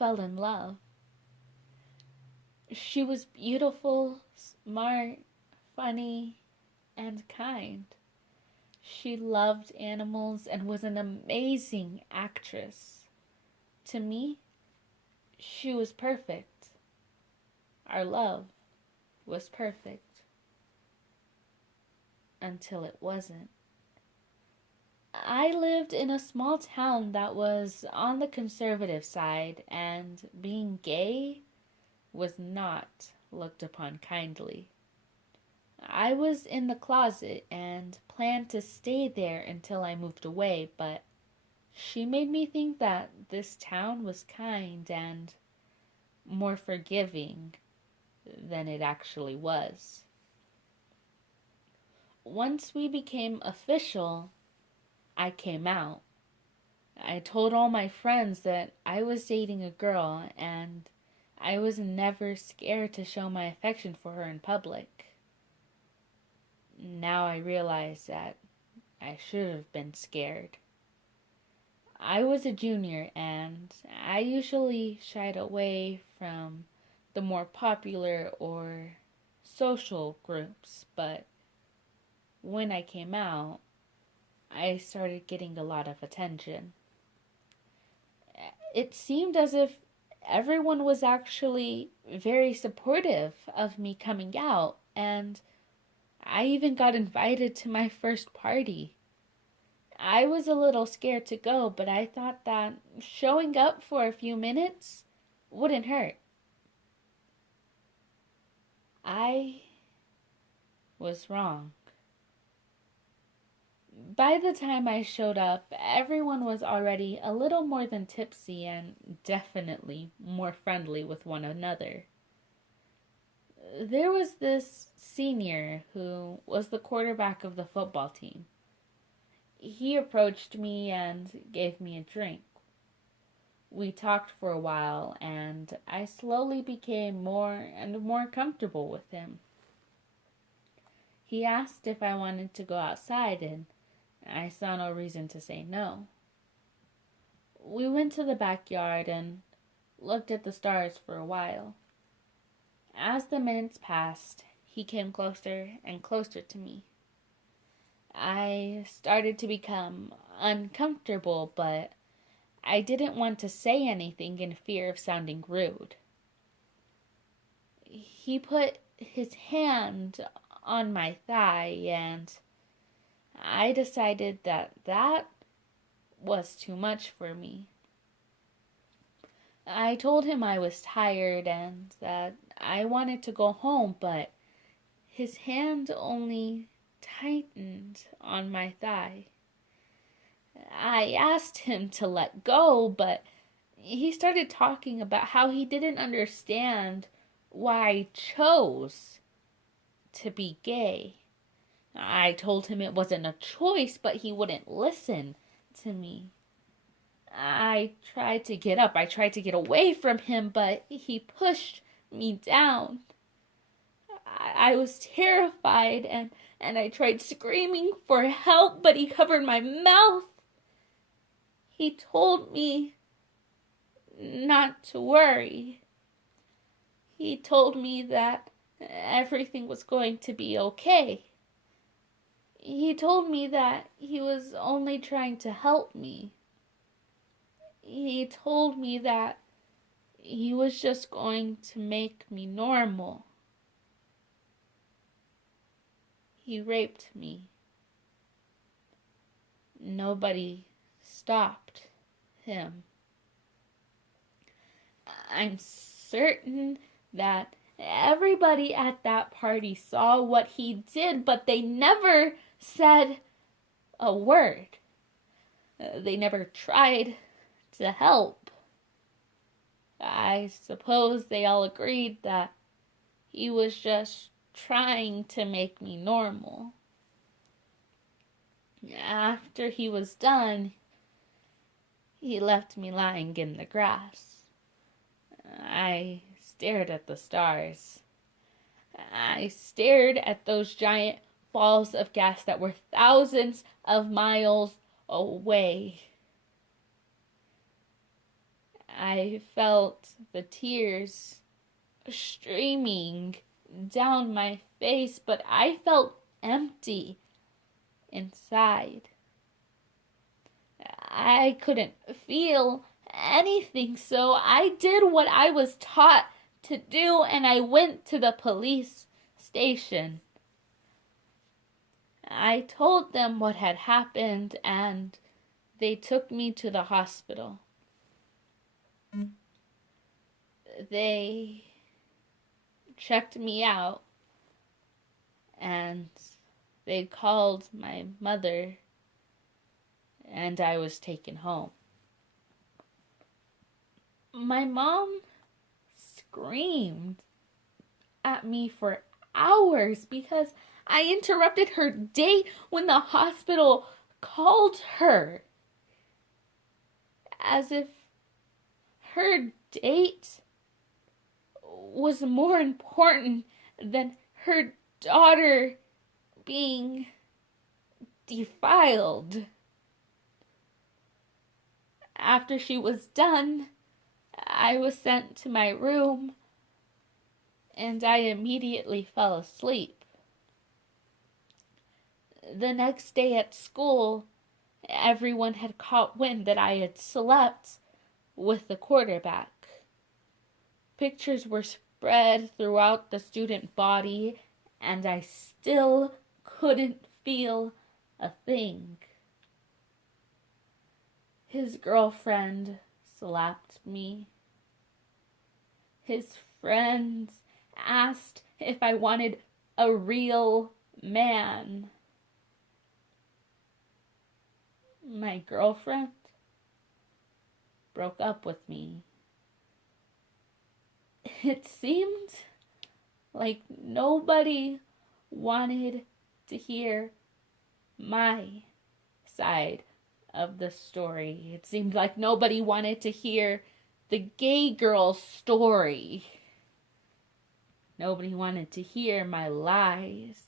fell in love. She was beautiful, smart, funny, and kind. She loved animals and was an amazing actress. To me, she was perfect. Our love was perfect until it wasn't. I lived in a small town that was on the conservative side, and being gay was not looked upon kindly. I was in the closet and planned to stay there until I moved away, but she made me think that this town was kind and more forgiving than it actually was. Once we became official, I came out. I told all my friends that I was dating a girl and I was never scared to show my affection for her in public. Now I realize that I should have been scared. I was a junior and I usually shied away from the more popular or social groups, but when I came out, I started getting a lot of attention. It seemed as if everyone was actually very supportive of me coming out, and I even got invited to my first party. I was a little scared to go, but I thought that showing up for a few minutes wouldn't hurt. I was wrong. By the time I showed up, everyone was already a little more than tipsy and definitely more friendly with one another. There was this senior who was the quarterback of the football team. He approached me and gave me a drink. We talked for a while, and I slowly became more and more comfortable with him. He asked if I wanted to go outside, and I saw no reason to say no. We went to the backyard and looked at the stars for a while. As the minutes passed, he came closer and closer to me. I started to become uncomfortable, but I didn't want to say anything in fear of sounding rude. He put his hand on my thigh, and I decided that that was too much for me. I told him I was tired and that I wanted to go home, but his hand only tightened on my thigh. I asked him to let go, but he started talking about how he didn't understand why I chose to be gay. I told him it wasn't a choice, but he wouldn't listen to me. I tried to get up. I tried to get away from him, but he pushed me down. I was terrified and I tried screaming for help, but he covered my mouth. He told me not to worry. He told me that everything was going to be okay. He told me that he was only trying to help me. He told me that he was just going to make me normal. He raped me. Nobody stopped him. I'm certain that everybody at that party saw what he did, but they never said a word. They never tried to help. I suppose they all agreed that he was just trying to make me normal. After he was done, he left me lying in the grass. I stared at the stars. I stared at those giant balls of gas that were thousands of miles away. I felt the tears streaming down my face, but I felt empty inside. I couldn't feel anything, so I did what I was taught to do, and I went to the police station. I told them what had happened, and they took me to the hospital. They checked me out, and they called my mother, and I was taken home. My mom screamed at me for hours because I interrupted her date when the hospital called her. As if her date was more important than her daughter being defiled. After she was done, I was sent to my room, and I immediately fell asleep. The next day at school, everyone had caught wind that I had slept with the quarterback. Pictures were spread throughout the student body, and I still couldn't feel a thing. His girlfriend slapped me. His friends asked if I wanted a real man. My girlfriend broke up with me. It seemed like nobody wanted to hear my side of the story. It seemed like nobody wanted to hear the gay girl's story. Nobody wanted to hear my lies.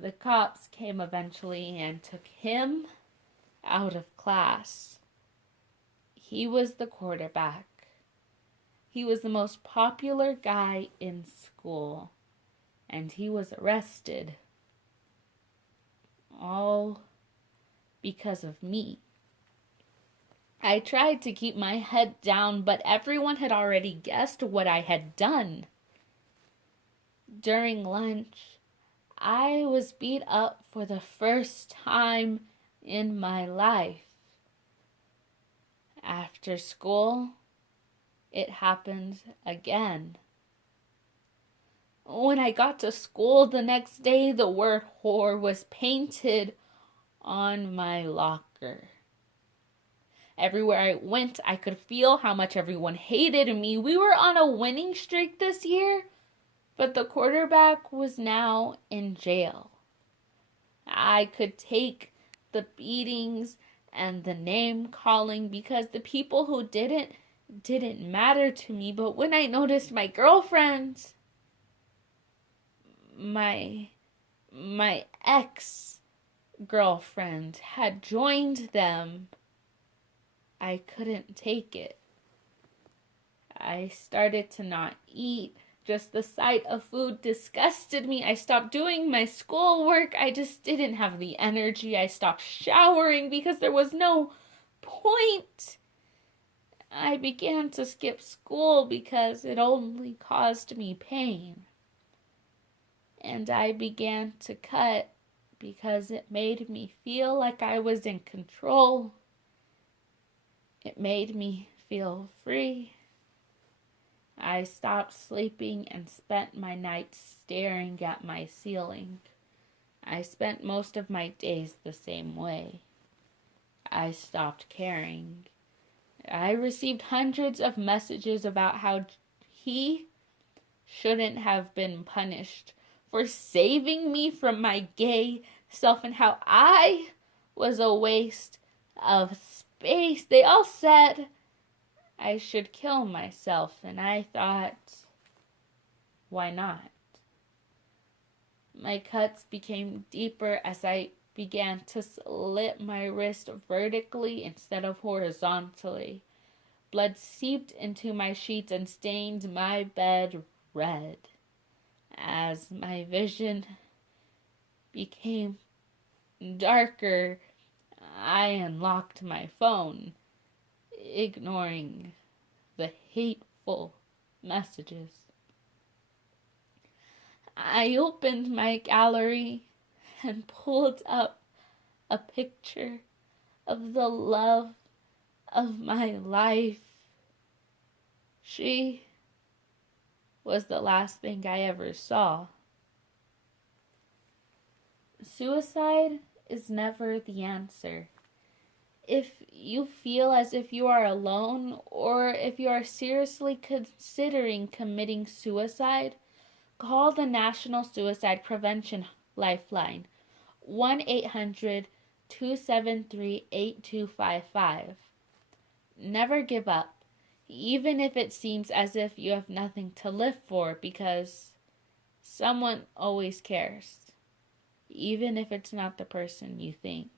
The cops came eventually and took him out of class. He was the quarterback. He was the most popular guy in school, and he was arrested. All because of me. I tried to keep my head down, but everyone had already guessed what I had done. During lunch, I was beat up for the first time in my life. After school, it happened again. When I got to school the next day, the word whore was painted on my locker. Everywhere I went, I could feel how much everyone hated me. We were on a winning streak this year, but the quarterback was now in jail. I could take the beatings and the name calling because the people who didn't matter to me. But when I noticed my girlfriend, my ex-girlfriend had joined them, I couldn't take it. I started to not eat. Just the sight of food disgusted me. I stopped doing my schoolwork. I just didn't have the energy. I stopped showering because there was no point. I began to skip school because it only caused me pain. And I began to cut because it made me feel like I was in control. It made me feel free. I stopped sleeping and spent my nights staring at my ceiling. I spent most of my days the same way. I stopped caring. I received hundreds of messages about how he shouldn't have been punished for saving me from my gay self and how I was a waste of space. They all said I should kill myself, and I thought, why not? My cuts became deeper as I began to slit my wrist vertically instead of horizontally. Blood seeped into my sheets and stained my bed red. As my vision became darker, I unlocked my phone, ignoring the hateful messages. I opened my gallery and pulled up a picture of the love of my life. She was the last thing I ever saw. Suicide is never the answer. If you feel as if you are alone, or if you are seriously considering committing suicide, call the National Suicide Prevention Lifeline, 1-800-273-8255. Never give up, even if it seems as if you have nothing to live for, because someone always cares, even if it's not the person you think.